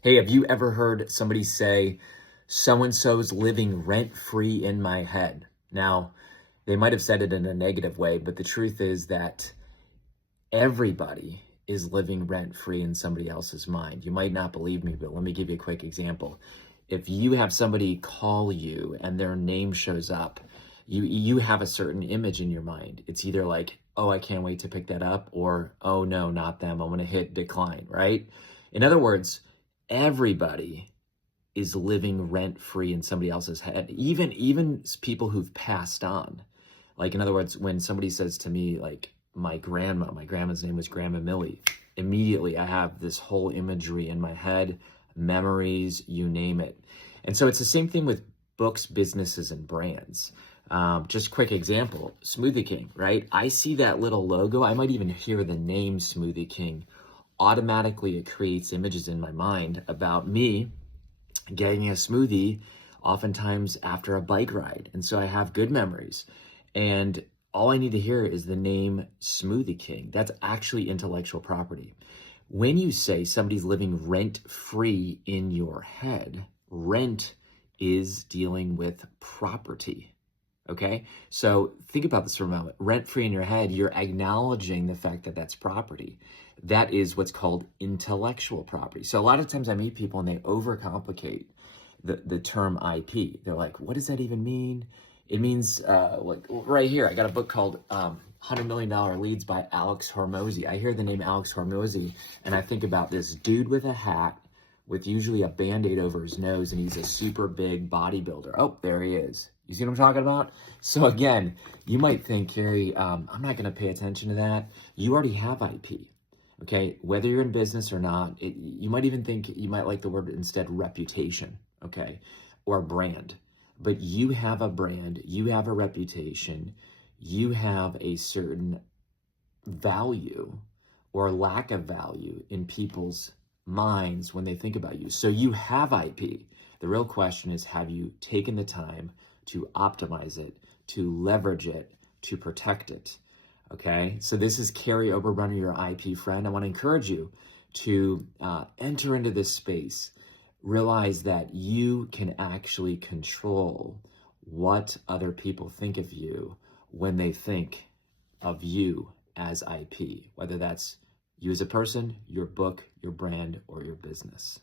Hey, have you ever heard somebody say, so and so's living rent free in my head? Now, they might have said it in a negative way, but the truth is that everybody is living rent free in somebody else's mind. You might not believe me, but let me give you a quick example. If you have somebody call you and their name shows up, you have a certain image in your mind. It's either like, oh, I can't wait to pick that up, or oh no, not them. I'm going to hit decline, right? In other words, everybody is living rent free in somebody else's head. Even people who've passed on. Like, in other words, when somebody says to me, like, my grandma's name was Grandma Millie, immediately I have this whole imagery in my head, memories, you name it. And so it's the same thing with books, businesses, and brands. Just quick example, Smoothie King, right? I see that little logo. I might even hear the name Smoothie King. Automatically, it creates images in my mind about me getting a smoothie oftentimes after a bike ride. And so I have good memories. And all I need to hear is the name Smoothie King. That's actually intellectual property. When you say somebody's living rent free in your head, rent is dealing with property. Okay, so think about this for a moment. Rent free in your head, you're acknowledging the fact that that's property. That is what's called intellectual property. So a lot of times I meet people and they overcomplicate the term IP. They're like, what does that even mean? It means, like right here, I got a book called $100 Million Leads by Alex Hormozy. I hear the name Alex Hormozy and I think about this dude with a hat with usually a Band-Aid over his nose, and he's a super big bodybuilder. Oh, there he is. You see what I'm talking about? So again, you might think, Carey, I'm not going to pay attention to that. You already have IP, okay? Whether you're in business or not, you might even think you might like the word instead reputation, okay? Or brand. But you have a brand, you have a reputation, you have a certain value or lack of value in people's minds when they think about you. So you have IP. The real question is, have you taken the time to optimize it, to leverage it, to protect it? Okay, so this is Carey Oberbrunner, your IP friend. I want to encourage you to enter into this space. Realize that you can actually control what other people think of you when they think of you as IP, whether that's you as a person, your book, your brand, or your business.